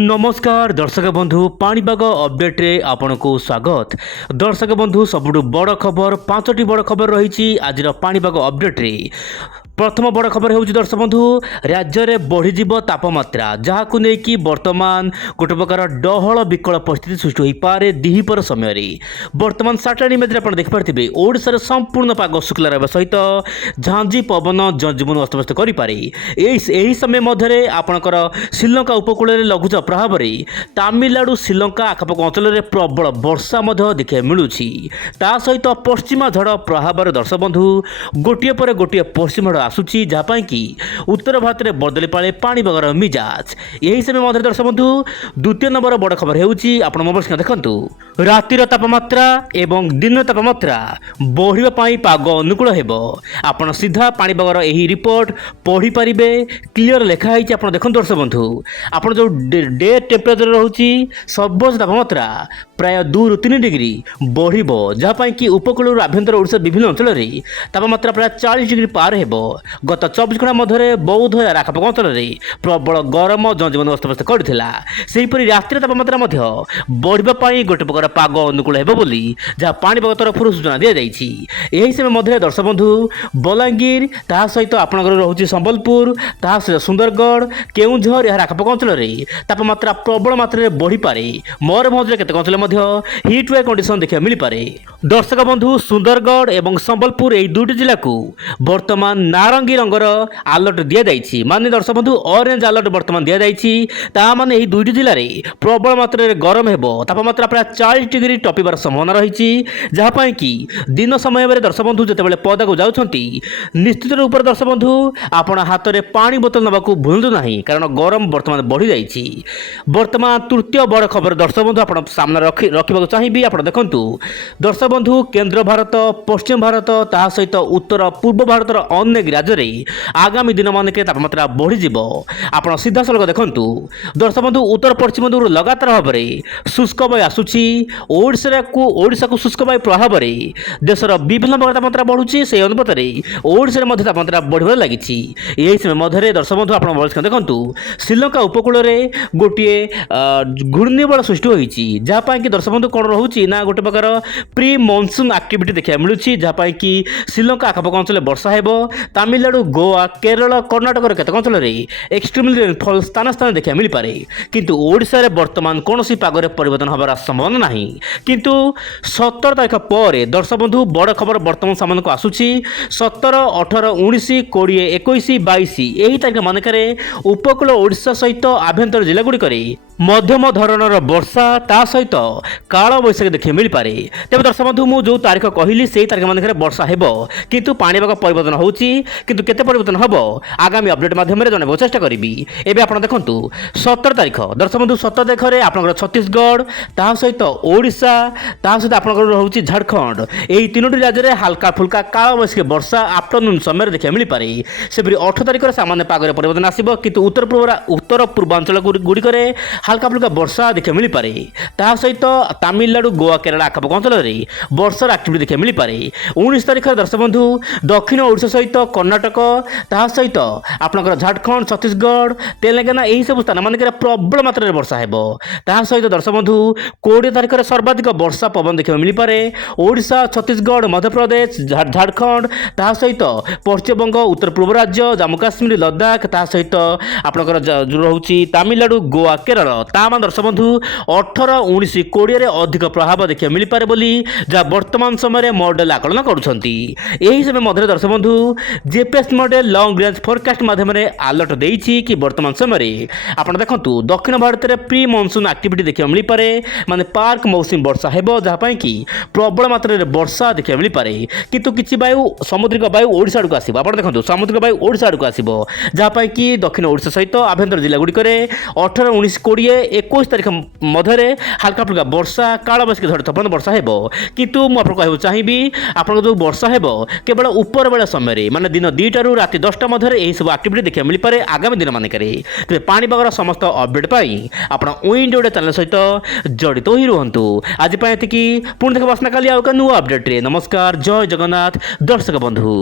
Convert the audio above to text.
नमस्कार दर्शक बंधु पाणीपाग अपडेट रे आपण को स्वागत। दर्शक बंधु सबुठु बड़ खबर पांचटी बड़ खबर रही आज पाणीपाग अपडेट रे। प्रथम बड़ खबर होउछि दर्शक बंधु राज्य में बढ़ीजीव तापमात्रा जहां नेकी वर्तमान गोटे प्रकार डहल विकल परिस्थिति सृष्टि हो पारे दिहीपर समय वर्तमान सैटेलाइट इमेज आप देखिपारे ओडिशा संपूर्ण पाग शुक्ला रहा सहित झांझी पवन जनजीवन अस्तव्यस्त करें। यही समय मध्य आपणकर श्रीलंका उपकूल में लघुचाप प्रभाव में तमिलनाडु श्रीलंका आखपाख अंचल में प्रबल वर्षा देखा मिलूँ। ता सहित पश्चिमा झड़ प्रभाव दर्शक बंधु गोटे पर गोटे पश्चिम झड़ आसूची जहाँ कि उत्तर भारत में बदली पाले पाणीपागर मिजाज। यही समय मध्य दर्शक बंधु द्वितीय नंबर बड़ खबर होउछि आपण मोबाइल स्क्रीन देखंतु रातिर तापमात्रा एवं दिन तापमात्रा बढ़िबा पाई पाग अनुकूल हेबो। आपण सीधा पाणीपागर एही रिपोर्ट पढ़ी पारिबे क्लियर लिखा है आपण देखंतु दर्शक बंधु आपण जो डे टेम्परेचर रहउछि सर्वोच्च तापमात्रा प्राय 2 ରୁ 3 डिग्री बढ़िबो जहाँ कि उपकूल आभ्यंतर ओडिशा विभिन्न अंचल में तापमात्रा प्राय 40 डिग्री पार हेबो। गत 24 घंटा मध्य बौद्ध आखपाख अंचल में प्रबल गरम जनजीवन अस्तव्यस्त करथिला। सेहीपरि रात्रि तापमात्रा बढ़िबा गोटे प्रकार पाग अनुकूल हेबो बोली जहाँ पाणीपाग तरफ सूचना दिया जाइछि। एही समय मध्य दर्शक बंधु बलांगीर ता सहित आपणकर रहुछि संबलपुर ता सहित सुंदरगढ़ केउंझर यार आखपाख अंचल में तापमात्रा प्रबल मात्रा में बढ़ी पारे। मयूरभंज केतेक अंचल हिट वेव कंडीशन देखा मिल पारे। दर्शक बंधु सुंदरगढ़ एवं संबलपुर यही दुईटी जिला को वर्तमान नारंगी रंगर अलर्ट दि जाइछि। माने दर्शक बंधु ऑरेंज अलर्ट वर्तमान दि जाइछि। ता माने यही दुईटी जिले में प्रबल मात्रा में गरम हेबो तापमात्रा प्राय 40 डिग्री टपिबार संभावना रही जहाँ पाई कि दिन समय में दर्शक बंधु जितेबाला पदा को जाउछंती निश्चित रूप से दर्शक बंधु आपण हाथ में पानी बोतल नबाकू भूलु नहीं कारण गरम वर्तमान बढ़ी जाइछि। वर्तमान तृतीय बड़ खबर दर्शक बंधु आपण सामने रखा चाहिए आप देखु दर्शक बंधु केंद्र भारत पश्चिम भारत ता सहित उत्तर पूर्व भारत अनेक राज्य में आगामी दिन मानक तापमात्रा बढ़ीज। आप सीधा सड़क देखु दर्शक बंधु उत्तर पश्चिम लगातार भाव में शुष्क वायु आसूची ओडिशा को शुष्क वायु प्रभाव में देशर विभिन्न प्रकार तापमात्रा बढ़ुची से अनुपात ओडिशा में तापमात्रा बढ़िबार लागिछि। यही समय मध्य दर्शक बंधु आप देखु श्रीलंका उपकूल में गोटे घूर्णिबल सृष्टि होती जहाँ कि दर्शक बंधु कौन रोचे ना गोटे प्रकार प्री मॉनसून एक्टिविटी देखा मिलूँ जहाँ कि श्रीलंका आखपाख अंचल वर्षा हेबो। तमिलनाडु गोवा केरल कर्णाटक केतेक अंचल में एक्सट्रीमली रेनफॉल स्थान स्थान देखा मिल पारे किंतु ओडिशा रे वर्तमान कौन पागरे परिवर्तन हबार संभावना नहीं। किंतु 17 तारीख पर दर्शक बंधु बड़ खबर वर्तमान सामान को आसूची 17 18 19 20 21 22 यही तारीख मानकरे उपकूल ओडिशा सहित आभ्यंतर जिला गुड़िक मध्यम धरणर वर्षा ता सहित काल बैशाखी देखिए मिल पारे। तेज दर्शक बंधु मुझे जो तारीख कहली से तारीख मान वर्षा हेब किंतु पाणीपाग परिवर्तन होउछि किंतु केते परिवर्तन हम आगामी अपडेट माध्यम जनवाक चेष्टा करी। एवं आप देखु 17 तारीख दर्शक बंधु 17 तारीख में आप छत्तीसगढ़ ता सहित ओडिशा ता सहित आप रोचे झारखंड यही तीनोटी राज्य में हल्का फुल्का काल बैशाखी वर्षा आफ्टरनून समय देखा मिल पारे। सेपरी 8 तारीख में सामान्य पागरे परिवर्तन आसब किंतु उत्तर पूर्वांचल गुड़िक हल्का फुल्का वर्षा देखा मिल पारे। ता सहित तमिलनाडु गोवा केरल आखपाख अंचल में वर्षार एक्टिविटी देखा मिल पारे। 19 तारीख दर्शक बंधु दक्षिण ओडिशा सहित कर्णाटक ता सहित आपनकर झारखंड छत्तीसगढ़ तेलंगाना यही सब स्थान मानक प्रबल मात्रा में वर्षा हेबो। ता सहित दर्शक बंधु 20 तारीख में सर्वाधिक वर्षा पवन देखा मिल पारे। ओडिशा छत्तीसगढ़ मध्यप्रदेश झारखंड ता सहित पश्चिमबंग उत्तर पूर्व राज्य जम्मू काश्मीर लद्दाख ता सहित आपनकर रोचे तमिलनाडु गोवा केरल तामान दर्शक बंधु 18 19 20 अधिक प्रभाव देखा मिल पारे बोली जहाँ वर्तमान समय मॉडल आकलन करुछंती। यही समय मध्य दर्शक बंधु GPS model long range forecast माध्यम अलर्ट देइछि कि वर्तमान समय आप देखु दक्षिण भारत में प्री मॉनसून एक्टिविटी देखा मिल पारे माने पार्क मौसुमी वर्षा हेबो जहाँ कि प्रबल मात्रा में वर्षा देखा मिल पारे किंतु किछि वायु समुद्रिक वायु ओडिशा आड़क आसिबो। आप देखु समुद्रिक वायु ओडिशा आड़क आसिबो जहाँ कि दक्षिण ओडिशा सहित आभ्यंतर जिला गुड़िक 18 19 20 21 तारीख मध्य हल्का फुल्का वर्षा काल बैशाखी झड़ तपन वर्षा हेबो किंतु मुझे कहूँ चाहिए आप जो वर्षा हेबो केवल ऊपर बेला समय माने दिन 2टा ରୁ राति 10टा मध्य यही सब एक्टिविटी देखा मिल पारे आगामी दिन मानकरे। पाणीपागर समस्त अपडेट पाई आप विंड ओडिया चैनल सहित जड़ित ही रुहतु। आज पुणी देखा बसना काली नुआ अपडेट रे। नमस्कार जय जगन्नाथ दर्शक बंधु।